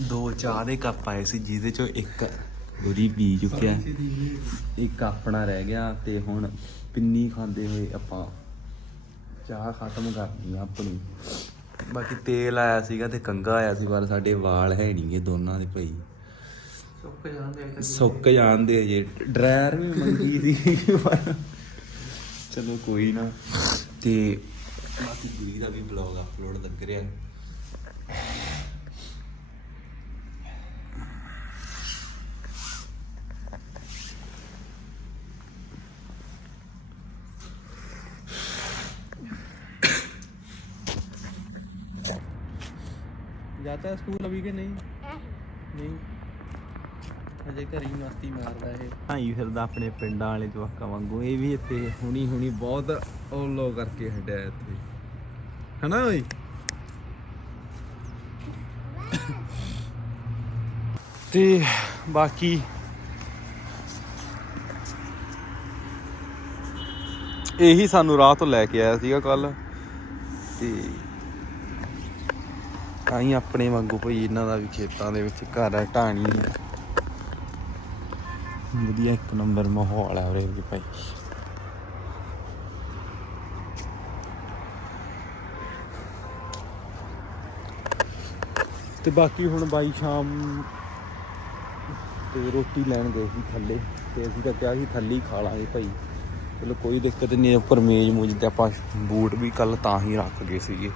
ਦੋ ਚਾਹ ਦੇ ਕੱਪ ਆਏ ਸੀ ਜਿਹਦੇ ਚੋਂ ਇੱਕ ਗੁਰੀ ਪੀ ਚੁੱਕਿਆ। ਇੱਕ ਆਪਣਾ ਰਹਿ ਗਿਆ ਤੇ ਹੁਣ ਪਿੰਨੀ ਖਾਂਦੇ ਹੋਏ ਆਪਾਂ ਚਾਹ ਖਤਮ ਕਰਨੀ ਆ ਆਪਣੀ। ਬਾਕੀ ਤੇਲ ਆਇਆ ਸੀਗਾ ਤੇ ਕੰਗਾ ਆਇਆ ਸੀ ਪਰ ਸਾਡੇ ਵਾਲ ਹੈ ਨਹੀਂਗੇ ਦੋਨਾਂ ਦੇ ਭਾਈ। ਸੁੱਕ ਜਾਂਦੇ ਸੁੱਕ ਜਾਂਦੇ ਜੇ। ਡਰਾਇਰ ਵੀ ਮੰਗੀ ਸੀ ਚਲੋ ਕੋਈ ਨਾ। ਤੇ ਬਾਕੀ ਗੁਰੀ ਦਾ ਵੀ ਬਲੌਗ ਅਪਲੋਡ ਲੱਗ ਰਿਹਾ। ਜਾਤਾ ਸਕੂਲ ਅਭੀ ਕਿ ਨਹੀਂ? ਨਹੀਂ। ਅਜੇ ਘਰ ਮਸਤੀ ਮਾਰਦਾ ਇਹ। ਭਾਈ ਫਿਰਦਾ ਆਪਣੇ ਪਿੰਡਾਂ ਵਾਲੇ ਜਵਾਕਾਂ ਵਾਂਗੂ। ਇਹ ਵੀ ਇੱਥੇ ਹੁਣੀ ਹੁਣੀ ਬਹੁਤ ਔਲੋ ਕਰਕੇ ਹਟਿਆ ਇੱਥੇ। ਹਨਾ ਓਏ? ਤੇ ਬਾਕੀ ਇਹੀ ਸਾਨੂੰ ਰਾਹ ਤੋਂ ਲੈ ਕੇ ਆਇਆ ਸੀਗਾ ਕੱਲ ਤੇ ਤਾਂ ਹੀ ਆਪਣੇ ਵਾਂਗੂ ਭਈ ਇਹਨਾਂ ਦਾ ਵੀ ਖੇਤਾਂ ਦੇ ਵਿੱਚ ਘਰ ਹੈ, ਢਾਣੀ ਵਧੀਆ ਇੱਕ ਨੰਬਰ ਮਾਹੌਲ ਹੈ ਉਰੇ ਵੀ ਭਾਈ। ਤੇ ਬਾਕੀ ਹੁਣ ਬਾਈ ਸ਼ਾਮ ਤੇ ਰੋਟੀ ਲੈਣ ਗਏ ਸੀ ਥੱਲੇ ਤੇ ਅਸੀਂ ਤਾਂ ਕਿਹਾ ਸੀ ਥੱਲੇ ਹੀ ਖਾ ਲਾਂਗੇ ਭਾਈ। ਚਲੋ ਕੋਈ ਦਿੱਕਤ ਨਹੀਂ ਉੱਪਰ ਮੇਜ਼ ਮੂਜ ਤੇ ਆਪਾਂ ਬੂਟ ਵੀ ਕੱਲ ਤਾਂ ਹੀ ਰੱਖ ਗਏ ਸੀਗੇ।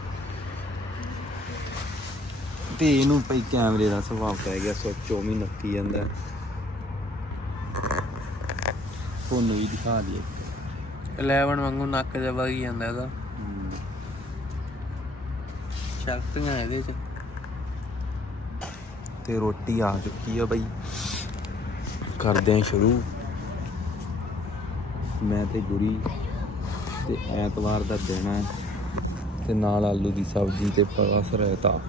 ਤੇ ਇਹਨੂੰ ਭਾਈ ਕੈਮਰੇ ਦਾ ਸੁਭਾਅ ਪੈ ਗਿਆ ਸੋਚੋ ਵੀ ਨੱਕੀ ਜਾਂਦਾ। ਤੁਹਾਨੂੰ ਵੀ ਦਿਖਾ ਦਈਏ। 11 ਵਾਂਗੂ ਨੱਕ ਜਿਹਾ ਵਗੀ ਜਾਂਦਾ ਇਹਦਾ। ਸ਼ਕਤੀਆਂ ਇਹਦੇ ਚ। ਤੇ ਰੋਟੀ ਆ ਚੁੱਕੀ ਆ ਬਈ। ਕਰਦੇ ਆਂ ਸ਼ੁਰੂ। ਮੈਂ ਤੇ ਗੁਰੀ ਤੇ ਐਤਵਾਰ ਦਾ ਦਿਨ ਹੈ ਤੇ ਨਾਲ ਆਲੂ ਦੀ ਸਬਜ਼ੀ ਤੇ ਪਰਸ ਰਾਇਤਾ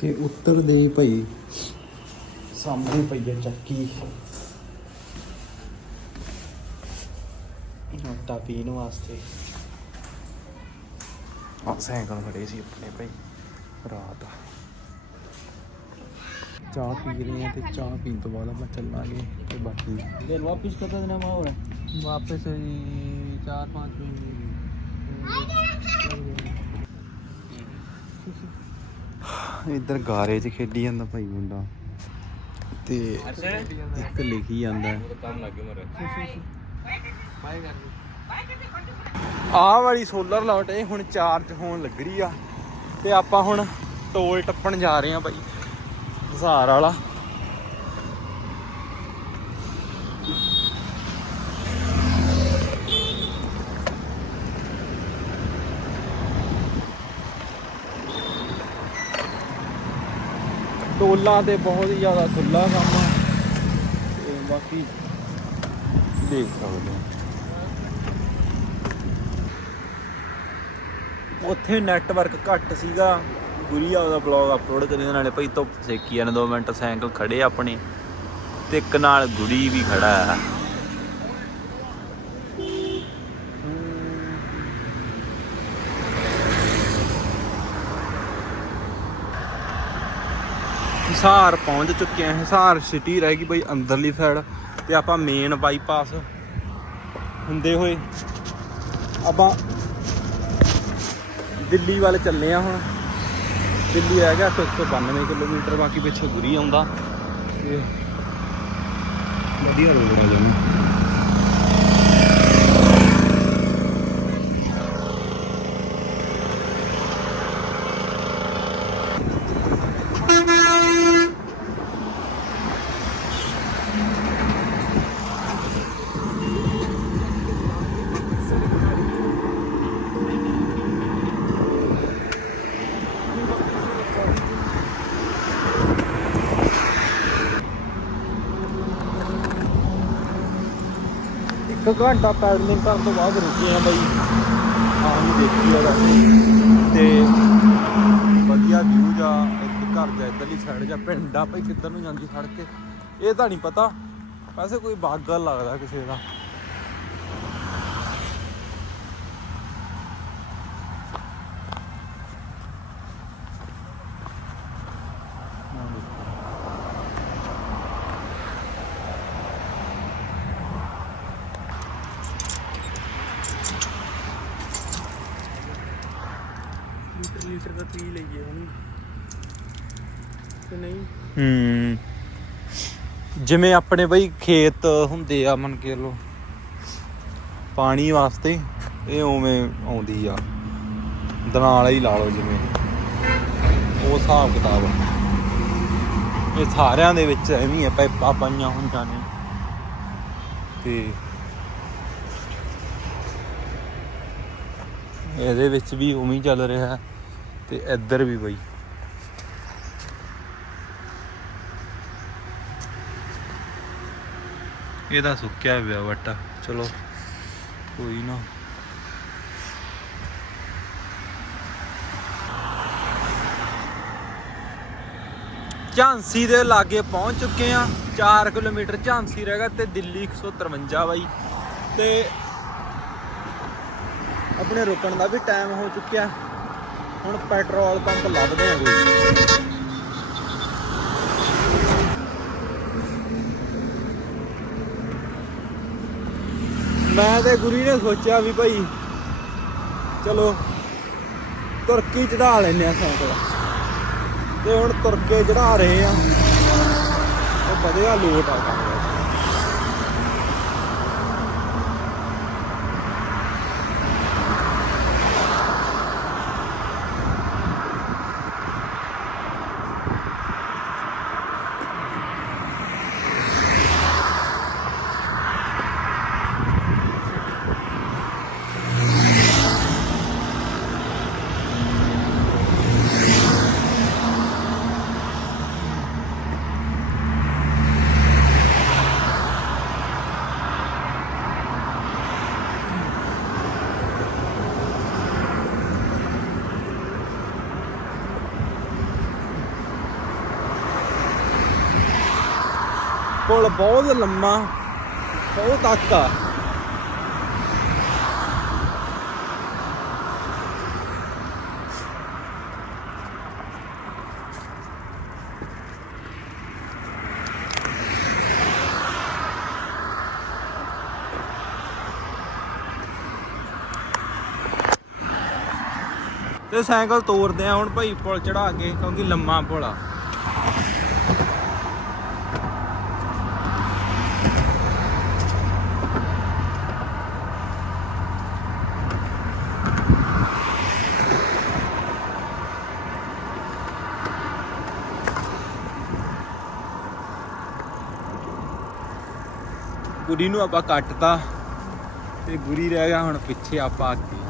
ਤੇ ਉੱਤਰ ਦੇ ਭਾਈ। ਸਾਹਮਣੇ ਪਈ ਹੈ ਚੱਕੀ। ਆਟਾ ਪੀਣ ਵਾਸਤੇ। ਆ ਸਾਈਕਲ ਖੜੇ ਸੀ ਆਪਣੇ ਭਾਈ ਰਾਤ। ਚਾਹ ਪੀ ਰਹੇ ਆ ਤੇ ਚਾਹ ਪੀਣ ਤੋਂ ਬਾਅਦ ਆਪਾਂ ਚੱਲਾਂਗੇ ਤੇ ਬਾਕੀ ਫਿਰ ਵਾਪਸ ਕਦੋਂ ਦਿਨਾਂ ਮਾ ਹੋਣਾ ਵਾਪਸ 4 5 ਇੱਧਰ ਗਾਰੇ 'ਚ ਖੇਡੀ ਜਾਂਦਾ ਭਾਈ ਮੁੰਡਾ। ਤੇ ਇੱਕ ਲਿਖੀ ਜਾਂਦਾ। ਆਹ ਵਾਲੀ ਸੋਲਰ ਲਾਈਟ ਇਹ ਹੁਣ ਚਾਰਜ ਹੋਣ ਲੱਗ ਰਹੀ ਆ। ਤੇ ਆਪਾਂ ਹੁਣ ਟੋਲ ਟੱਪਣ ਜਾ ਰਹੇ ਆ ਭਾਈ। ਹਜ਼ਾਰ ਵਾਲਾ। ਟੋਲਾਂ ਤੇ ਬਹੁਤ ਹੀ ਜ਼ਿਆਦਾ ਖੁੱਲਾ ਕੰਮ ਆ। ਤੇ ਬਾਕੀ ਦੇਖ ਸਕਦੇ ਹੋ ਉੱਥੇ ਨੈਟਵਰਕ ਘੱਟ ਸੀਗਾ। ਗੁਰੀਆ ਉਹਦਾ ਬਲੌਗ ਅਪਲੋਡ ਕਰੀ ਉਹਦੇ ਨਾਲੇ ਭਾਈ ਧੁੱਪ ਸੇਕੀ ਜਾਣ 2 ਮਿੰਟ ਸਾਈਕਲ ਖੜੇ ਆਪਣੇ। ਤੇ ਇੱਕ ਨਾਲ ਗੁਰੀ ਵੀ ਖੜਾ ਹੈ ਹਿਸਾਰ ਪਹੁੰਚ ਚੁੱਕੇ ਹਾਂ ਹਿਸਾਰ ਸਿਟੀ ਰਹਿ ਗਈ ਬਈ ਅੰਦਰਲੀ ਸਾਈਡ ਤੇ ਆਪਾਂ ਮੇਨ ਬਾਈਪਾਸ ਹੁੰਦੇ ਹੋਏ ਆਪਾਂ ਦਿੱਲੀ ਵੱਲ ਚੱਲੇ ਆ ਹੁਣ। ਦਿੱਲੀ ਰਹਿ ਗਿਆ 192 ਕਿਲੋਮੀਟਰ ਬਾਕੀ ਪਿੱਛੇ ਗੁਰੀ ਆਉਂਦਾ। ਤੇ ਵਧੀਆ ਰੋਡ ਆ ਜਾਨੀ ਇੱਕ ਘੰਟਾ ਪੈਡਲਿੰਗ ਕਰਨ ਤੋਂ ਬਾਅਦ ਰੁਕੇ ਆ ਬਾਈ। ਹਾਂ ਵੀ ਦੇਖੀ ਆ ਤੇ ਵਧੀਆ ਵਿਊ ਜਾ, ਇੱਕ ਘਰ ਜਾ, ਇਧਰਲੀ ਸਾਈਡ ਜਾਂ, ਪਿੰਡ ਆ ਭਾਈ ਕਿੱਧਰ ਨੂੰ ਜਾਂਦੀ ਸੜਕ ਇਹ ਤਾਂ ਨਹੀਂ ਪਤਾ। ਵੈਸੇ ਕੋਈ ਬਾਗਲ ਲੱਗਦਾ ਕਿਸੇ ਦਾ ਲੀਟਰ ਲੀਟਰ ਦਾ ਪੀ ਲਈਏ ਹੁਣ ਕਿ ਨਹੀਂ। ਹੂੰ। ਜਿਵੇਂ ਆਪਣੇ ਬਈ ਖੇਤ ਹੁੰਦੇ ਆ ਮਨ ਕੇ ਲੋ ਪਾਣੀ ਵਾਸਤੇ ਇਹ ਉਵੇਂ ਆਉਂਦੀ ਆ। ਦਨਾਲ ਹੀ ਲਾ ਲਓ ਜਿਵੇਂ। ਉਹ ਹਿਸਾਬ ਕਿਤਾਬ ਇਹ ਸਾਰਿਆਂ ਦੇ ਵਿੱਚ ਐਵੇਂ ਆ, ਪਾਈਪਾਂ ਪਾਈਆਂ ਹੁੰਦੀਆਂ ਨੇ। ਤੇ ਇਹਦੇ ਵਿੱਚ ਵੀ ਉਵੇਂ ਚੱਲ ਰਿਹਾ। ਤੇ ਇੱਧਰ ਵੀ ਬਈ। ਇਹਦਾ ਸੁੱਕਿਆ ਪਿਆ ਵੱਟਾ। ਚਲੋ, ਕੋਈ ਨਾ। ਝਾਂਸੀ ਦੇ ਲਾਗੇ ਪਹੁੰਚ ਚੁੱਕੇ ਆ 4 ਕਿਲੋਮੀਟਰ ਝਾਂਸੀ ਰਹਿ ਗਿਆ ਤੇ ਦਿੱਲੀ 153 ਬਾਈ। ਤੇ ਆਪਣੇ ਰੁਕਣ ਦਾ ਵੀ ਟਾਈਮ ਹੋ ਚੁੱਕਿਆ। ਹੁਣ ਪੈਟਰੋਲ ਪੰਪ ਲੱਭਦੇ ਆ ਕੋਈ ਮੈਂ ਤੇ ਗੁਰੀ ਨੇ ਸੋਚਿਆ ਵੀ ਭਾਈ ਚਲੋ, ਤੁਰਕੀ ਚੜਾ ਲੈਨੇ ਆ ਸਾਈਕਲ ਤੇ ਹੁਣ ਤੁਰਕੇ ਚੜਾ ਰਹੇ ਆ। ਉਹ ਵਧੀਆ ਲੋਟ ਆ। ਕੰਮ ਪੁਲ ਬਹੁਤ ਲੰਮਾ, ਬਹੁਤ ਤੱਕ ਆ। ਤੇ ਸਾਈਕਲ ਤੋਰਦੇ ਆ ਹੁਣ ਭਾਈ ਪੁਲ ਚੜਾ ਕੇ, ਕਿਉਂਕਿ ਲੰਮਾ ਪੁਲ ਆ। ਗੁਰੀ ਨੂੰ ਆਪਾਂ ਕੱਟਤਾ ਤੇ ਗੁਰੀ ਰਹਿ ਗਿਆ ਹੁਣ ਪਿੱਛੇ ਆਪਾਂ ਅੱਗੇ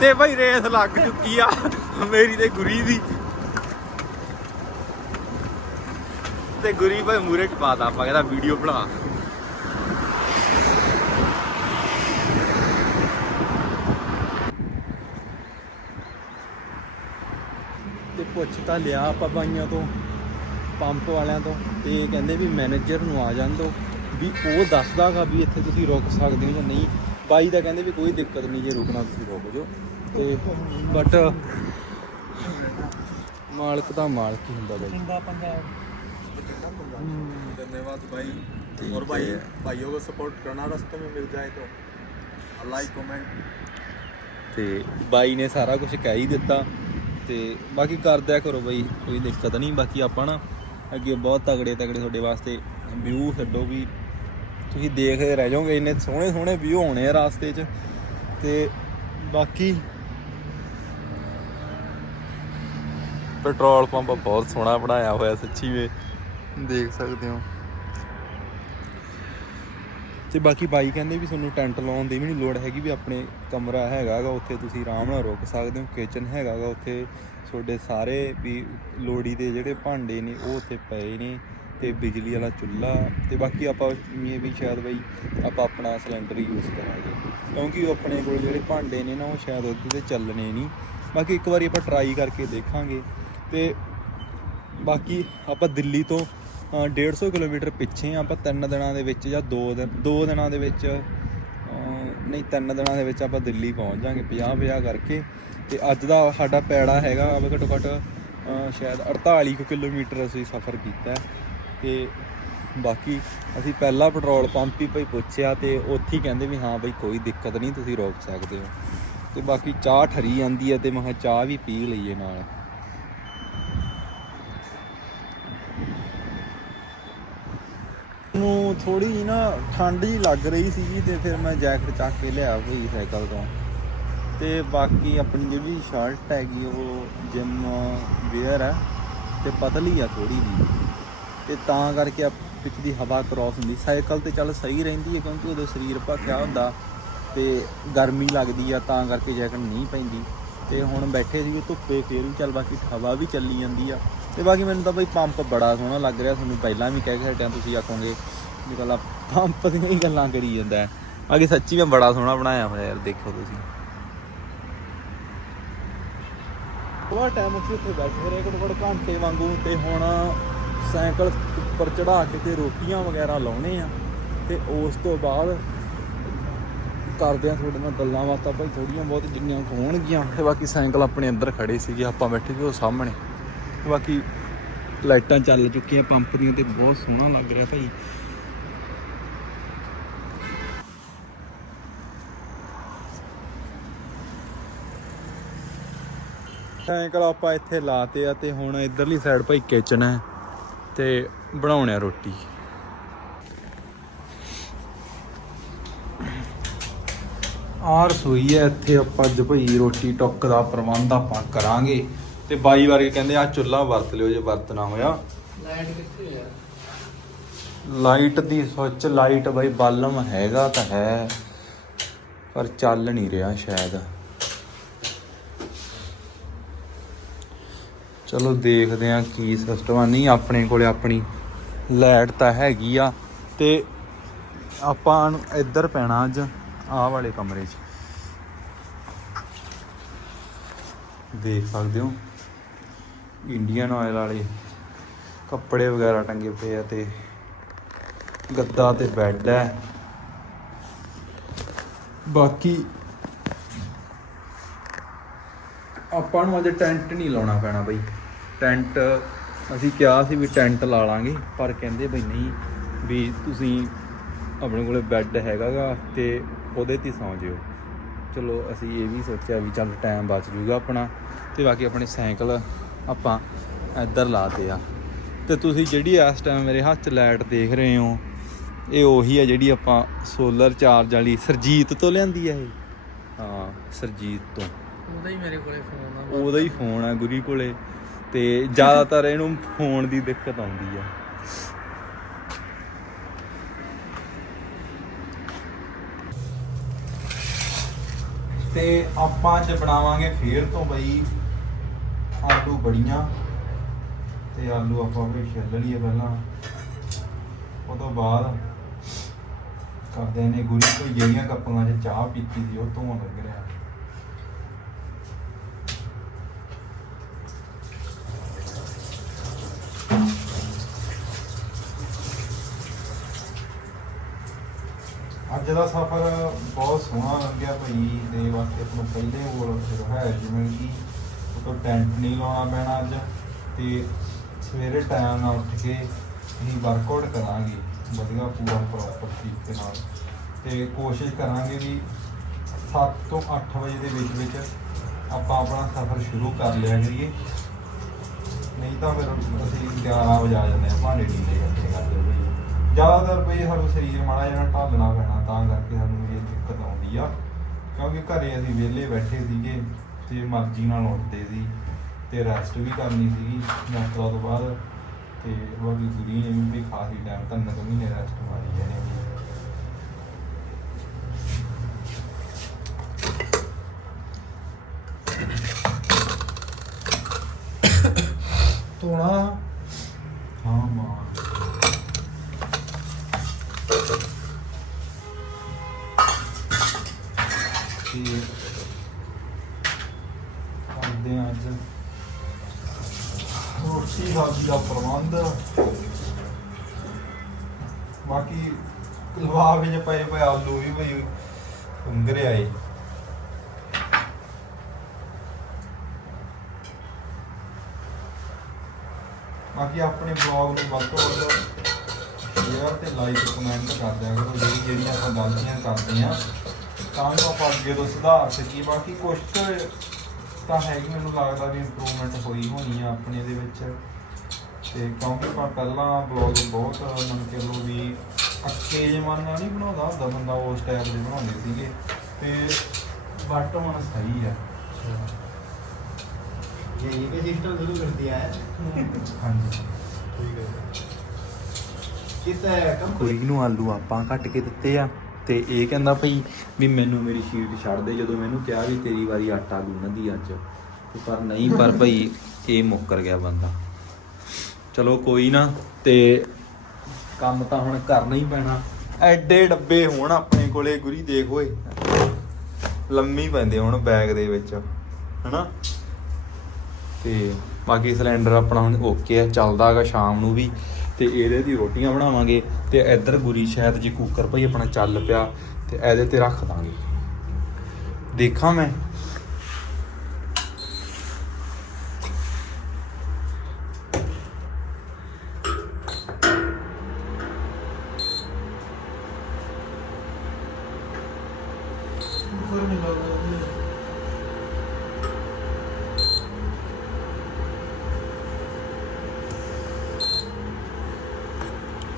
ਤੇ ਭਾਈ ਰੇਸ ਲੱਗ ਚੁੱਕੀ ਆ, ਮੇਰੀ ਤੇ ਗੁਰੀ ਦੀ ਤੇ ਗੁਰੀ ਭਾਈ ਮੂਰੇ ਚ ਪਾਤਾ, ਆਪਾਂ ਕਹਿੰਦਾ ਵੀਡੀਓ ਬਣਾ। ਤੇ ਪੁੱਛ ਤਾਂ ਲਿਆ ਆਪਾਂ ਬਾਈਆਂ ਤੋਂ, ਪੰਪ ਵਾਲਿਆਂ ਤੋਂ, ਤੇ ਕਹਿੰਦੇ ਵੀ ਮੈਨੇਜਰ ਨੂੰ ਆ ਜਾਣ ਦੋ, ਵੀ ਉਹ ਦੱਸਦਾਗਾ ਵੀ ਇੱਥੇ ਤੁਸੀਂ ਰੁਕ ਸਕਦੇ ਹੋ ਜਾਂ ਨਹੀਂ। ਬਾਈ ਦਾ ਕਹਿੰਦੇ ਵੀ ਕੋਈ ਦਿੱਕਤ ਨਹੀਂ, ਜੇ ਰੁਕਣਾ ਤੁਸੀਂ ਰੁਕ ਜਾਓ। ਤੇ ਬਟ ਮਾਲਕ ਦਾ ਮਾਲਕ ਹੀ ਹੁੰਦਾ ਬਾਈ ਚੰਗਾ ਪੰਜਾਬ धन्यवाद भाई ठीक और भाई है। भाइयों को सपोर्ट करना रास्ते में मिल जाए तो लाइक कमेंट ਤੇ ਬਾਈ ਨੇ ਸਾਰਾ ਕੁਝ ਕਹਿ ਹੀ ਦਿੱਤਾ ਤੇ ਬਾਕੀ ਕਰ ਦਿਆ ਕਰੋ ਬਾਈ ਕੋਈ ਦਿੱਕਤ ਨਹੀਂ ਬਾਕੀ ਆਪਾਂ ਨਾ ਅੱਗੇ ਬਹੁਤ ਤਗੜੇ ਤਗੜੇ ਤੁਹਾਡੇ ਵਾਸਤੇ ਵਿਊ ਛੱਡੋ ਵੀ ਤੁਸੀਂ ਦੇਖਦੇ ਰਹਿ ਜਾਓਗੇ ਇੰਨੇ ਸੋਹਣੇ ਸੋਹਣੇ ਵਿਊ ਹੋਣੇ ਆ ਰਾਸਤੇ 'ਚ ਤੇ ਬਾਕੀ ਪੈਟਰੋਲ ਪੰਪ ਬਹੁਤ ਸੋਹਣਾ ਬਣਾਇਆ ਹੋਇਆ ਸੱਚੀ ਵੇ। ਦੇਖ ਸਕਦੇ ਹੋ। ਤੇ ਬਾਕੀ ਬਾਈ ਕਹਿੰਦੇ ਵੀ ਤੁਹਾਨੂੰ ਟੈਂਟ ਲਾਉਣ ਦੀ ਵੀ ਨਹੀਂ ਲੋੜ ਹੈਗੀ ਵੀ ਆਪਣੇ ਕਮਰਾ ਹੈਗਾਗਾ, ਉੱਥੇ ਤੁਸੀਂ ਆਰਾਮ ਨਾਲ ਰੁਕ ਸਕਦੇ ਹੋ। ਕਿਚਨ ਹੈਗਾਗਾ, ਉੱਥੇ ਤੁਹਾਡੇ ਸਾਰੇ ਵੀ ਲੋੜੀ ਦੇ ਜਿਹੜੇ ਭਾਂਡੇ ਨੇ, ਉਹ ਉੱਥੇ ਪਏ ਨੇ ਤੇ ਬਿਜਲੀ ਵਾਲਾ ਚੁੱਲ੍ਹਾ ਤੇ ਬਾਕੀ ਆਪਾਂ ਇਹ ਵੀ ਸ਼ਾਇਦ ਬਈ ਆਪਾਂ ਆਪਣਾ ਸਿਲੰਡਰ ਯੂਜ਼ ਕਰਾਂਗੇ। ਕਿਉਂਕਿ ਉਹ ਆਪਣੇ ਕੋਲ ਜਿਹੜੇ ਭਾਂਡੇ ਨੇ ਨਾ, ਉਹ ਸ਼ਾਇਦ ਉਹਦੇ ਤੇ ਚੱਲਣੇ ਨਹੀਂ ਬਾਕੀ ਇੱਕ ਵਾਰੀ ਆਪਾਂ ਟਰਾਈ ਕਰਕੇ ਦੇਖਾਂਗੇ। ਤੇ ਬਾਕੀ ਆਪਾਂ ਦਿੱਲੀ ਤੋਂ ਅ, 150 ਕਿਲੋਮੀਟਰ ਪਿੱਛੇ ਹਾਂ ਆਪਾਂ ਤਿੰਨ ਦਿਨਾਂ ਦੇ ਵਿੱਚ ਜਾਂ ਦੋ ਦਿਨ ਦੋ ਦਿਨਾਂ ਦੇ ਵਿੱਚ ਨਹੀਂ ਤਿੰਨ ਦਿਨਾਂ ਦੇ ਵਿੱਚ ਆਪਾਂ ਦਿੱਲੀ ਪਹੁੰਚ ਜਾਾਂਗੇ 50 50 ਕਰਕੇ। ਤੇ ਅੱਜ ਦਾ ਸਾਡਾ ਪੈੜਾ ਹੈਗਾ ਆ ਘੱਟੋ ਘੱਟ ਸ਼ਾਇਦ 48 ਕੁ ਕਿਲੋਮੀਟਰ ਅਸੀਂ ਸਫ਼ਰ ਕੀਤਾ। ਹੈ ਤੇ ਬਾਕੀ ਅਸੀਂ ਪਹਿਲਾ ਪੈਟਰੋਲ ਪੰਪ ਹੀ ਭਾਈ ਪੁੱਛਿਆ ਤੇ ਉੱਥੇ ਹੀ ਕਹਿੰਦੇ ਵੀ ਹਾਂ ਭਾਈ ਕੋਈ ਦਿੱਕਤ ਨਹੀਂ ਤੁਸੀਂ ਰੋਕ ਸਕਦੇ ਹੋ। ਤੇ ਬਾਕੀ ਚਾਹ ਠਰੀ ਜਾਂਦੀ ਹੈ ਤੇ ਮੈਂ ਕਿਹਾ ਚਾਹ ਵੀ ਪੀ ਲਈਏ ਨਾਲ। ਨੂੰ ਥੋੜੀ ਜਿਹੀ ਨਾ ਠੰਡ ਹੀ ਲੱਗ ਰਹੀ ਸੀਗੀ ਤੇ ਫਿਰ ਮੈਂ ਜੈਕਟ ਚੱਕ ਕੇ ਲਿਆ ਹੋਈ ਸਾਈਕਲ ਤੋਂ। ਤੇ ਬਾਕੀ ਆਪਣੀ ਜਿਹੜੀ ਸ਼ਰਟ ਹੈਗੀ ਉਹ ਜਿਮ ਵੇਅਰ ਹੈ ਤੇ ਪਤਲੀ ਆ ਥੋੜੀ ਜੀ ਤੇ ਤਾਂ ਕਰਕੇ ਆ ਵਿੱਚ ਹਵਾ ਕ੍ਰਾਸ ਹੁੰਦੀ। ਸਾਈਕਲ ਤੇ ਚੱਲ ਸਹੀ ਰਹਿੰਦੀ ਹੈ ਕਿਉਂਕਿ ਉਹਦਾ ਸਰੀਰ ਭਖਿਆ ਹੁੰਦਾ ਤੇ ਗਰਮੀ ਲੱਗਦੀ ਆ, ਤਾਂ ਕਰਕੇ ਜੈਕਟ ਨਹੀਂ ਪੈਂਦੀ। ਤੇ ਹੁਣ ਬੈਠੇ ਸੀ ਧੁੱਪੇ, ਫੇਰ ਵੀ ਚੱਲ ਬਾਕੀ ਹਵਾ ਵੀ ਚੱਲੀ ਜਾਂਦੀ ਆ। ਤੇ ਬਾਕੀ ਮੈਨੂੰ ਤਾਂ ਬਈ ਪੰਪ ਬੜਾ ਸੋਹਣਾ ਲੱਗ ਰਿਹਾ, ਤੁਹਾਨੂੰ ਪਹਿਲਾਂ ਵੀ ਕਹਿ ਕੇ ਹਟਿਆ, ਤੁਸੀਂ ਆਖੋਗੇ ਵੀ ਗੱਲਾਂ ਪੰਪ ਦੀਆਂ ਹੀ ਗੱਲਾਂ ਕਰੀ ਜਾਂਦਾ ਬਾਕੀ ਸੱਚੀ ਮੈਂ ਬੜਾ ਸੋਹਣਾ ਬਣਾਇਆ ਹੋਇਆ ਯਾਰ, ਦੇਖੋ ਤੁਸੀਂ। ਬਹੁਤ ਟਾਈਮ ਅਸੀਂ ਉੱਥੇ ਬੈਠੇ ਰਹੇ ਘੱਟੋ ਘੱਟ ਘੰਟੇ ਵਾਂਗੂ ਤੇ ਹੁਣ ਸਾਈਕਲ ਉੱਪਰ ਚੜਾ ਕੇ ਤੇ ਰੋਟੀਆਂ ਵਗੈਰਾ ਲਾਉਣੇ ਆ ਤੇ ਉਸ ਤੋਂ ਬਾਅਦ ਕਰਦੇ ਆ ਤੁਹਾਡੇ ਨਾਲ ਗੱਲਾਂ ਬਾਤਾਂ ਭਾਈ ਥੋੜੀਆਂ ਬਹੁਤ ਜਿੰਨੀਆਂ ਹੋਣਗੀਆਂ। ਤੇ ਬਾਕੀ ਸਾਈਕਲ ਆਪਣੇ ਅੰਦਰ ਖੜੇ ਸੀਗੇ, ਆਪਾਂ ਬੈਠੇ ਸੀ ਉਹ ਸਾਹਮਣੇ। ਬਾਕੀ ਲਾਈਟਾਂ ਚੱਲ ਚੁੱਕੀਆਂ, ਪੰਪ ਦੀਆਂ ਤੇ ਬਹੁਤ ਸੋਹਣਾ ਲੱਗ ਰਿਹਾ ਭਾਈ। ਸਾਈਕਲ ਆਪਾਂ ਇੱਥੇ ਲਾਤੇ ਆ ਤੇ ਹੁਣ ਇਧਰਲੀ ਸਾਈਡ ਭਾਈ ਕਿਚਨ ਹੈ ਤੇ ਬਣਾਉਣੇ ਆ ਰੋਟੀ। ਆ ਰਸੋਈ ਹੈ, ਇੱਥੇ ਆਪਾਂ ਅੱਜ ਭਾਈ ਰੋਟੀ ਟੁੱਕ ਦਾ ਪ੍ਰਬੰਧ ਆਪਾਂ ਕਰਾਂਗੇ। ਤੇ ਬਾਈ ਵਰਗੇ ਕਹਿੰਦੇ ਆ ਚੁੱਲ੍ਹਾ ਵਰਤ ਲਿਓ ਜੇ ਵਰਤਣਾ ਹੋਇਆ। ਲਾਈਟ ਕਿੱਥੇ ਆ? ਲਾਈਟ ਦੀ ਸੁੱਚ ਲਾਈਟ ਬਾਈ ਬਾਲਮ ਹੈਗਾ ਤਾਂ ਹੈ ਪਰ ਚੱਲ ਨਹੀਂ ਰਿਹਾ ਸ਼ਾਇਦ। ਚਲੋ ਦੇਖਦੇ ਆ ਕੀ ਸਿਸਟਮ ਆ। ਨਹੀਂ ਆਪਣੇ ਕੋਲੇ ਆਪਣੀ ਲਾਈਟ ਤਾਂ ਹੈਗੀ ਆ ਤੇ ਆਪਾਂ ਨੂੰ ਇੱਧਰ ਪੈਣਾ ਅੱਜ ਆਹ ਵਾਲੇ ਕਮਰੇ 'ਚ। ਦੇਖ ਸਕਦੇ ਹੋ। ਇੰਡੀਅਨ ਆਇਲ ਵਾਲੇ ਕੱਪੜੇ ਵਗੈਰਾ ਟੰਗੇ ਪਏ ਆ ਤੇ ਗੱਦਾ ਤੇ ਬੈੱਡ ਹੈ। ਬਾਕੀ ਆਪਾਂ ਨੂੰ ਅੱਜ ਟੈਂਟ ਨਹੀਂ ਲਾਉਣਾ ਪੈਣਾ ਬਈ। ਟੈਂਟ ਅਸੀਂ ਕਿਹਾ ਸੀ ਵੀ ਟੈਂਟ ਲਾ ਲਾਂਗੇ, ਪਰ ਕਹਿੰਦੇ ਬਈ ਨਹੀਂ, ਵੀ ਤੁਸੀਂ ਆਪਣੇ ਕੋਲੇ ਬੈੱਡ ਹੈਗਾਗਾ ਤੇ ਉਹਦੇ ਤੇ ਸੌਂ ਜਿਓ। ਚਲੋ ਅਸੀਂ ਇਹ ਵੀ ਸੋਚਿਆ ਵੀ ਚੱਲ ਟਾਈਮ ਬਚ ਜੂਗਾ ਆਪਣਾ। ਤੇ ਬਾਕੀ ਆਪਣੇ ਸਾਈਕਲ ਆਪਾਂ ਇੱਧਰ ਲਾਤੇ ਆ। ਤੇ ਤੁਸੀਂ ਜਿਹੜੀ ਇਸ ਟਾਈਮ ਮੇਰੇ ਹੱਥ 'ਚ ਲਾਈਟ ਦੇਖ ਰਹੇ ਹੋ ਇਹ ਉਹੀ ਆ ਜਿਹੜੀ ਆਪਾਂ ਸੋਲਰ ਚਾਰਜ ਵਾਲੀ ਸਰਜੀਤ ਤੋਂ ਲਿਆਂਦੀ ਆ ਇਹ। ਹਾਂ ਸਰਜੀਤ ਤੋਂ। ਉਹਦਾ ਹੀ ਮੇਰੇ ਕੋਲੇ ਫੋਨ ਆ ਉਹਦਾ ਹੀ ਫੋਨ ਆ ਗੁਰੀ ਕੋਲੇ। ਤੇ ਜ਼ਿਆਦਾਤਰ ਇਹਨੂੰ ਫੋਨ ਦੀ ਦਿੱਕਤ ਆਉਂਦੀ ਆ। ਤੇ ਆਪਾਂ ਅੱਜ ਬਣਾਵਾਂਗੇ ਫੇਰ ਤੋਂ ਬਈ ਆਲੂ ਬੜੀਆਂ ਤੇ ਆਲੂ ਆਪਾਂ ਵੀ ਛਿੱਲ ਲਈਏ ਪਹਿਲਾਂ। ਉਹ ਤੋਂ ਬਾਅਦ ਕਰਦੇ ਨੇ ਗੁਰੀ ਕੋਈ ਜਿਹੜੀਆਂ ਕੱਪਾਂ 'ਚ ਚਾਹ ਪੀਤੀ ਸੀ, ਉਹ ਤੋਂ ਲੱਗ ਰਿਹਾ। ਅੱਜ ਦਾ ਸਫ਼ਰ ਬਹੁਤ ਸੋਹਣਾ ਲੰਘਿਆ ਭਾਈ ਤੇ ਵਾਸਤੇ ਆਪਾਂ ਪਹਿਲੇ ਹੋਰ ਹੈ ਜਿਵੇਂ ਕਿ ਉਤੋਂ ਟੈਂਟ ਨਹੀਂ ਲਾਉਣਾ ਪੈਣਾ ਅੱਜ। ਤੇ ਸਵੇਰੇ ਟਾਈਮ ਨਾਲ ਉੱਠ ਕੇ ਅਸੀਂ ਵਰਕਆਊਟ ਕਰਾਂਗੇ। ਵਧੀਆ ਪੂਰਾ ਪ੍ਰੋਪਰ ਤਰੀਕੇ ਨਾਲ। ਤੇ ਕੋਸ਼ਿਸ਼ ਕਰਾਂਗੇ ਵੀ 7 ਤੋਂ 8 ਵਜੇ ਦੇ ਵਿੱਚ ਵਿੱਚ ਆਪਾਂ ਆਪਣਾ ਸਫ਼ਰ ਸ਼ੁਰੂ ਕਰ ਲਿਆ ਕਰੀਏ। ਨਹੀਂ ਤਾਂ ਫਿਰ ਅਸੀਂ 11 ਵਜੇ ਆ ਜਾਂਦੇ ਹਾਂ, ਭਾਂਡੇ ਢੀਲੇ ਕਰਦੇ ਕਰਦੇ ਭਾਈ ਜ਼ਿਆਦਾਤਰ ਬਈ ਸਾਨੂੰ ਸਰੀਰ ਮਾੜਾ ਜਿਹਾ ਢਾਲਣਾ ਪੈਣਾ, ਤਾਂ ਕਰਕੇ ਸਾਨੂੰ ਇਹ ਦਿੱਕਤ ਆਉਂਦੀ ਆ। ਕਿਉਂਕਿ ਘਰੇ ਅਸੀਂ ਵਿਹਲੇ ਬੈਠੇ ਸੀਗੇ। ਤੇ ਮਰਜ਼ੀ ਨਾਲ ਉੱਠਦੇ ਸੀ ਤੇ ਰੈਸਟ ਵੀ ਕਰਨੀ ਸੀਗੀ ਯਾਤਰਾ ਤੋਂ ਬਾਅਦ ਤੇ ਬਾਕੀ ਗੁਰੀ ਨੇ ਵੀ ਖਾਸੀ ਟਾਈਮ ਤਿੰਨ ਕੁ ਮਹੀਨੇ ਰੈਸਟ ਮਾਰੀ ਜਾਣੀ ਤੋਣਾ ਹਾਂ ਮਾਂ ਤੇ ਕਰਦੇ ਹਾਂ ਅੱਜ। ਰੋਟੀ ਸਬਜ਼ੀ ਦਾ ਪ੍ਰਬੰਧ? ਬਾਕੀ ਲਵਾ ਵਿੱਚ ਪਏ ਪਏ ਆਲੂ ਵੀ ਭਈ ਉਂਗਰੇ ਆਏ। ਬਾਕੀ ਆਪਣੇ ਬਲੌਗ ਨੂੰ ਵੱਧ ਤੋਂ ਵੱਧ ਸ਼ੇਅਰ ਤੇ ਲਾਈਕ ਕਮੈਂਟ ਕਰ ਦਿਆ ਕਰੋ, ਜਿਹੜੀ ਜਿਹੜੀਆਂ ਆਪਾਂ ਗਲਤੀਆਂ ਕਰਦੇ ਆ, ਤਾਂ ਜੋ ਆਪਾਂ ਅੱਗੇ ਤੋਂ ਸੁਧਾਰ ਸਕੀਏ। ਬਾਕੀ ਕੁਛ ਤਾਂ ਹੈ ਕਿ ਮੈਨੂੰ ਲੱਗਦਾ ਵੀ ਇੰਪਰੂਵਮੈਂਟ ਹੋਈ ਹੋਣੀ ਆ ਆਪਣੇ ਦੇ ਵਿੱਚ ਤੇ ਕਿਉਂਕਿ ਆਪਾਂ ਪਹਿਲਾਂ ਬਲੌਗ ਬਹੁਤ ਮੰਨ ਕੇ ਲੋ ਵੀ ਅੱਕੇ ਜਮਾਨਾ ਨਹੀਂ ਬਣਾਉਂਦਾ ਹੁੰਦਾ ਬੰਦਾ ਉਸ ਟਾਈਪ ਦੇ ਬਣਾਉਂਦੇ ਸੀਗੇ ਤੇ ਬਟ ਹੁਣ ਸਹੀ ਆ यही पे सिस्टम शुरू कर दिया है ਹਾਂਜੀ ठीक है किस कम ਕੁੜੀ ਨੂੰ ਆਲੂ ਆਪਾਂ ਕੱਟ ਕੇ ਦਿੱਤੇ ਆ ਤੇ ਇਹ ਕਹਿੰਦਾ ਭਈ ਵੀ ਮੈਨੂੰ ਮੇਰੀ ਸ਼ੀਟ ਛੱਡ ਦੇ, ਜਦੋਂ ਮੈਨੂੰ ਕਿਹਾ ਵੀ ਤੇਰੀ ਵਾਰੀ ਆਟਾ ਗੁੰਨਦੀ ਅੱਜ। ਤੇ ਪਰ ਨਹੀਂ, ਪਰ ਭਈ ਇਹ ਮੁੱਕਰ ਗਿਆ ਬੰਦਾ। ਚਲੋ ਕੋਈ ਨਾ, ਤੇ ਕੰਮ ਤਾਂ ਹੁਣ ਕਰਨਾ ਹੀ ਪੈਣਾ। ਐਡੇ ਡੱਬੇ ਹੋਣ ਆਪਣੇ ਕੋਲੇ, ਗੁਰੀ ਦੇਖ ਓਏ। ਲੰਮੀ ਪੈਂਦੇ ਹੁਣ ਬੈਗ ਦੇ ਵਿੱਚ, ਹਨਾ? ਤੇ ਬਾਕੀ ਸਿਲੰਡਰ ਆਪਣਾ ਹੁਣ ਓਕੇ ਆ, ਚੱਲਦਾ ਹੈਗਾ ਸ਼ਾਮ ਨੂੰ ਵੀ। ਤੇ ਇਹਦੇ ਦੀ ਰੋਟੀਆਂ ਬਣਾਵਾਂਗੇ ਤੇ ਇੱਧਰ ਗੁਰੀ ਸ਼ਾਇਦ ਜੇ ਕੁੱਕਰ ਭਾਈ ਆਪਣਾ ਚੱਲ ਪਿਆ ਤੇ ਇਹਦੇ ਤੇ ਰੱਖ ਦਾਂਗੇ। ਦੇਖਾਂ ਮੈਂ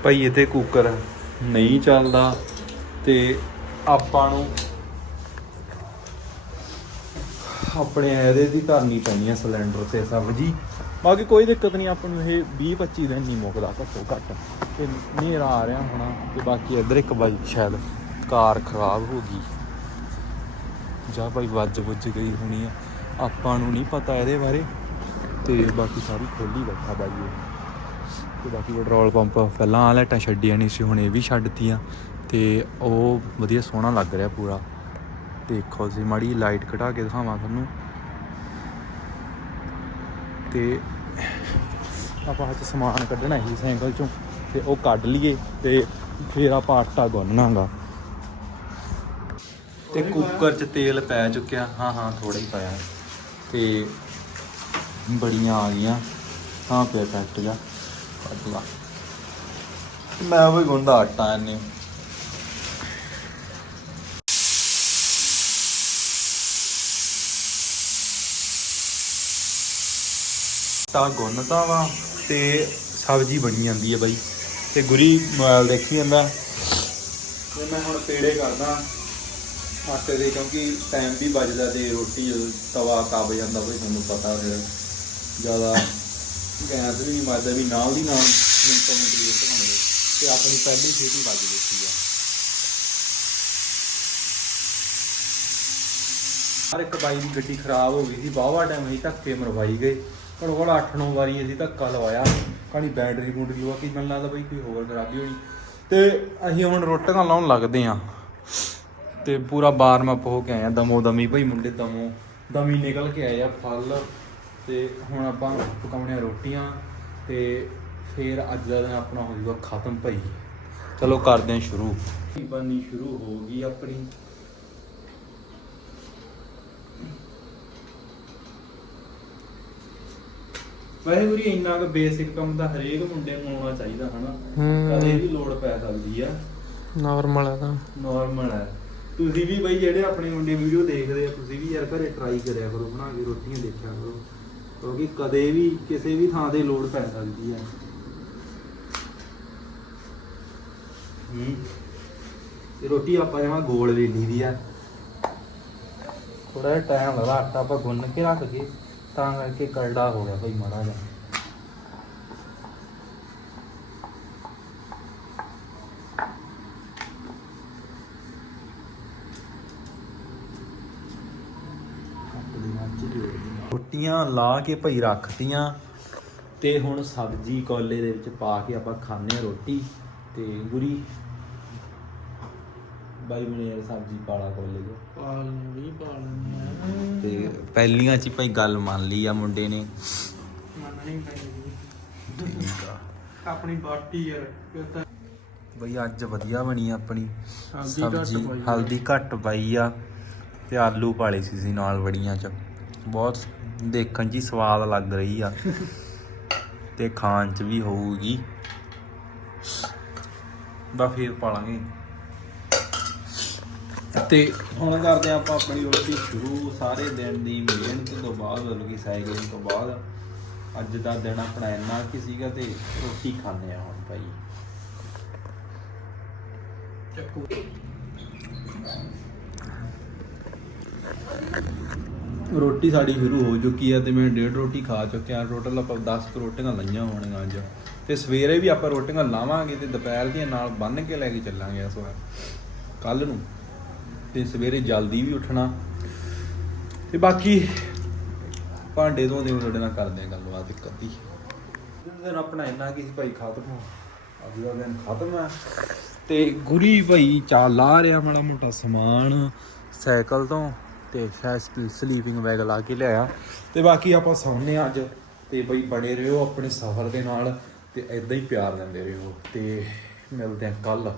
ਭਾਈ ਇਹ ਤੇ ਕੁੱਕਰ ਨਹੀਂ ਚੱਲਦਾ ਤੇ ਆਪਾਂ ਨੂੰ ਆਪਣੇ ਇਹਦੇ ਦੀ ਧਰਨੀ ਪੈਣੀ ਹੈ ਸਿਲੰਡਰ ਤੇ ਸਭ ਜੀ। ਬਾਕੀ ਕੋਈ ਦਿੱਕਤ ਨਹੀਂ, ਆਪਾਂ ਨੂੰ ਇਹ 20 25 ਦਿਨ ਨਹੀਂ ਮੁੱਕਦਾ ਘੱਟੋ ਘੱਟ। ਤੇ ਹਨੇਰਾ ਆ ਰਿਹਾ ਹੋਣਾ ਤੇ ਬਾਕੀ ਇੱਧਰ ਇੱਕ ਬਾਈਕ ਸ਼ਾਇਦ ਕਾਰ ਖਰਾਬ ਹੋ ਗਈ। ਜਾਂ ਭਾਈ ਵੱਜ ਵੁੱਜ ਗਈ ਹੋਣੀ ਆ। ਆਪਾਂ ਨੂੰ ਨਹੀਂ ਪਤਾ ਇਹਦੇ ਬਾਰੇ। ਤੇ ਬਾਕੀ ਸਾਰੀ ਖੋਲੀ ਬੈਠਾ ਬਾਈ ਇਹ। ਤੇ ਬਾਕੀ ਪੈਟਰੋਲ ਪੰਪ ਪਹਿਲਾਂ ਆ ਲਾਈਟਾਂ ਛੱਡੀਆਂ ਨਹੀਂ ਸੀ, ਹੁਣ ਇਹ ਵੀ ਛੱਡਤੀਆਂ ਤੇ ਉਹ ਵਧੀਆ ਸੋਹਣਾ ਲੱਗ ਰਿਹਾ ਪੂਰਾ। ਦੇਖੋ ਜੀ, ਮਾੜੀ ਲਾਈਟ ਘਟਾ ਕੇ ਦਿਖਾਵਾਂ ਤੁਹਾਨੂੰ। ਤੇ ਆਪਾਂ ਹੱਥ ਸਮਾਨ ਕੱਢਣਾ ਸੀ ਸਾਈਕਲ ਚੋਂ ਤੇ ਉਹ ਕੱਢ ਲਈਏ ਤੇ ਫਿਰ ਆਪਾਂ ਆਟਾ ਗੁੰਨਣਾਗਾ। ਤੇ ਕੁੱਕਰ 'ਚ ਤੇਲ ਪੈ ਚੁੱਕਿਆ। ਹਾਂ ਹਾਂ ਥੋੜਾ ਹੀ ਪਾਇਆ। ਤੇ ਬੜੀਆਂ ਆ ਗਈਆਂ। ਹਾਂ ਪਿਆ ਪੈਕਟ ਜਾ ਕੱਢ ਮੈਂ ਵੀ ਗੁੰਦਾ ਆਟਾ ਇਹਨੇ। ਤਾਂ ਗੁੰਨਤਾ ਵਾ ਤੇ ਸਬਜ਼ੀ ਬਣੀ ਜਾਂਦੀ ਹੈ ਬਾਈ। ਤੇ ਗੁਰੀ ਮੋਬਾਈਲ ਦੇਖੀ ਜਾਂਦਾ। ਤੇ ਮੈਂ ਹੁਣ ਪੇੜੇ ਕਰਦਾ। ਆਟੇ ਦੇ ਕਿਉਂਕਿ ਟਾਈਮ ਵੀ ਬਚਦਾ ਤੇ ਰੋਟੀ ਜਦੋਂ ਤਵਾ ਕੱਬ ਜਾਂਦਾ ਬਈ, ਤੁਹਾਨੂੰ ਪਤਾ ਫਿਰ। ਜ਼ਿਆਦਾ ਗੈਸ ਵੀ ਨਹੀਂ ਮਰਦਾ ਵੀ ਨਾਲ ਦੀ ਨਾਲ ਮਿੰਟਾਂ ਮਿੰਟ ਦੀ ਰੋਟੀ ਤੇ ਆਪਣੀ ਪਹਿਲੀ ਛੇਤੀ ਵੱਜ ਦਿੱਤੀ ਆ। ਹਰ ਇੱਕ ਬਾਈ ਦੀ ਗੱਡੀ ਖਰਾਬ ਹੋ ਗਈ ਸੀ ਬਾਵਾ ਟਾਈਮ ਅਸੀਂ ਧੱਕੇ ਮਰਵਾਈ ਗਏ। ਘੱਟੋ ਘੱਟ 8-9 ਵਾਰੀ ਅਸੀਂ ਧੱਕਾ ਲਵਾਇਆ। ਕਹਾਣੀ ਬੈਟਰੀ ਬੂਟਰੀ ਲਵਾ ਕੇ ਮੈਨੂੰ ਲੱਗਦਾ ਬਈ ਕੋਈ ਹੋਰ ਖਰਾਬੀ ਹੋਣੀ। ਤੇ ਅਸੀਂ ਹੁਣ ਰੋਟੀਆਂ ਲਾਉਣ ਲੱਗਦੇ ਆ ਤੇ ਪੂਰਾ ਬਾਰਮਅਪ ਹੋ ਕੇ ਆਏ ਆ ਦਮੋ ਦਮੀ ਭਾਈ ਮੁੰਡੇ ਦਮੋ, ਦਮੀ ਨਿਕਲ ਕੇ ਆਏ ਆ, ਫਲ। ਤੇ ਹੁਣ ਆਪਾਂ ਪਕਾਉਣੇ ਆ ਰੋਟੀਆਂ ਤੇ ਫੇਰ ਅੱਜ ਦਾ ਦਿਨ ਆਪਣਾ ਹੋ ਜਾਊਗਾ ਖਤਮ ਭਾਈ। ਚਲੋ ਕਰਦੇ ਹਾਂ ਸ਼ੁਰੂ। ਬਣਨੀ ਸ਼ੁਰੂ ਹੋ ਗਈ ਆਪਣੀ? ਵੈਸੇ ਗੁਰੀ ਇੰਨਾ ਕੁ ਬੇਸਿਕ ਕੰਮ ਤਾਂ ਹਰੇਕ ਮੁੰਡੇ ਨੂੰ ਆਉਣਾ ਚਾਹੀਦਾ ਹਨਾ? ਹੂੰ। ਕਦੇ ਵੀ ਲੋੜ ਪੈ ਸਕਦੀ ਆ। ਨਾਰਮਲ ਹੈ ਤਾਂ। ਨਾਰਮਲ ਹੈ ਤੁਸੀਂ ਵੀ ਬਈ ਜਿਹੜੇ ਆਪਣੇ ਮੁੰਡੇ ਵੀਡੀਓ ਦੇਖਦੇ ਆ ਤੁਸੀਂ ਵੀ ਯਾਰ ਘਰੇ ਟਰਾਈ ਕਰਿਆ ਕਰੋ ਬਣਾ ਕੇ ਰੋਟੀਆਂ ਦੇਖਿਆ ਕਰੋ। ਕਿਉਂਕਿ ਕਦੇ ਵੀ ਕਿਸੇ ਵੀ ਥਾਂ ਤੇ ਲੋੜ ਪੈ ਸਕਦੀ ਹੈ। ਹੂੰ। ਇਹ ਰੋਟੀ ਆਪਾਂ ਜਮਾ ਗੋਲ ਵੇਲੀ ਦੀ ਆ। ਥੋੜਾ ਜਿਹਾ ਟਾਈਮ ਲਗਾ, ਆਟਾ ਆਪਾਂ ਗੁੰਨ ਕੇ ਰੱਖ ਗਏ ਤਾਂ ਕਰਕੇ ਕਰੜਾ ਹੋ ਗਿਆ ਭਾਈ ਮਾੜਾ ਜਿਹਾ। ਰੋਟੀਆਂ ਲਾ ਕੇ ਭਈ ਰੱਖਤੀਆਂ। ਤੇ ਹੁਣ ਸਬਜ਼ੀ ਕੋਲੇ ਦੇ ਵਿੱਚ ਪਾ ਕੇ ਆਪਾਂ ਖਾਣੇ ਆ ਰੋਟੀ। ਤੇ ਗੁਰੀ ਬਾਈ ਬਣੇ ਸਬਜ਼ੀ ਪਾਲਾ ਕੋਲੇ ਦੇ ਪਾਲ ਨਹੀਂ ਵੀ ਪਾਲ ਨਹੀਂ ਤੇ ਪਹਿਲੀਆਂ ਚ ਹੀ ਭਾਈ ਗੱਲ ਮੰਨ ਲਈ ਆ ਮੁੰਡੇ ਨੇ। ਮੰਨਣੀ ਪੈਂਦੀ ਠੀਕ ਆ। ਆਪਣੀ ਬਾਟੀ ਯਾਰ ਬਈ ਅੱਜ ਵਧੀਆ ਬਣੀ ਆ ਆਪਣੀ। ਸਬਜ਼ੀ ਆ। ਹਲਦੀ ਘੱਟ ਪਾਈ ਆ। ਤੇ ਆਲੂ ਪਾਲੇ ਸੀ ਸੀ ਨਾਲ ਵੜੀਆਂ ਚ। ਬਹੁਤ ਦੇਖਣ 'ਚ ਹੀ ਸਵਾਦ ਲੱਗ ਰਹੀ ਆ। ਤੇ ਖਾਣ 'ਚ ਵੀ ਹੋਊਗੀ। ਬਾ ਫੇਰ ਪਾਲਾਂਗੇ। ਤੇ ਹੁਣ ਕਰਦੇ ਆਪਾਂ ਆਪਣੀ ਰੋਟੀ ਸ਼ੁਰੂ। ਸਾਰੇ ਦਿਨ ਦੀ ਮਿਹਨਤ ਤੋਂ ਬਾਅਦ ਮਤਲਬ ਕਿ ਸਾਈਕਲਿੰਗ ਤੋਂ ਬਾਅਦ ਅੱਜ ਦਾ ਦਿਨ ਆਪਣਾ ਇੰਨਾ ਕੀ ਸੀਗਾ ਤੇ ਰੋਟੀ ਖਾਣੇ ਆ ਹੁਣ ਭਾਈ। ਚੱਕੂ। ਰੋਟੀ ਸਾਡੀ ਸ਼ੁਰੂ ਹੋ ਚੁੱਕੀ ਆ ਤੇ ਮੈਂ ਡੇਢ ਰੋਟੀ ਖਾ ਚੁੱਕਿਆ। ਟੋਟਲ ਆਪਾਂ 10 ਕੁ ਰੋਟੀਆਂ ਲਈਆਂ ਹੋਣੀਆਂ ਅੱਜ। ਤੇ ਸਵੇਰੇ ਵੀ ਆਪਾਂ ਰੋਟੀਆਂ ਲਾਵਾਂਗੇ ਤੇ ਦੁਪਹਿਰ ਦੀਆਂ ਨਾਲ ਬੰਨ ਕੇ ਲੈ ਕੇ ਚੱਲਾਂਗੇ ਇਸ ਵਾਰ। ਕੱਲ ਨੂੰ। ਤੇ ਸਵੇਰੇ ਜਲਦੀ ਵੀ ਉੱਠਣਾ। ਤੇ ਬਾਕੀ ਭਾਂਡੇ ਧੋਂਦੇ ਹੋਏ ਤੁਹਾਡੇ ਨਾਲ ਕਰਦੇ ਆ ਗੱਲਬਾਤ ਇੱਕ ਅੱਧੀ। ਦਿਨ ਆਪਣਾ ਇੰਨਾ ਕੀ ਸੀ ਭਾਈ ਖਤਮ ਹੋ। ਅੱਜ ਦਾ ਦਿਨ ਖਤਮ ਹੈ ਤੇ ਗੁਰੀ ਭਾਈ ਚਾ ਲਾ ਰਿਹਾ ਮਾੜਾ ਮੋਟਾ ਸਮਾਨ ਸਾਈਕਲ ਤੋਂ। ਤੇ ਸ਼ਾਇਦ ਸਲੀਪਿੰਗ ਬੈਗ ਲਾ ਕੇ ਲਿਆਇਆ। ਤੇ ਬਾਕੀ ਆਪਾਂ ਸੌਂਨੇ ਆ ਅੱਜ। ਤੇ ਬਈ ਬਣੇ ਰਹੋ ਆਪਣੇ ਸਫ਼ਰ ਦੇ ਨਾਲ ਤੇ ਇਦਾਂ ਹੀ ਪਿਆਰ ਦਿੰਦੇ ਰਹੋ। ਤੇ ਮਿਲਦੇ ਆ ਕੱਲ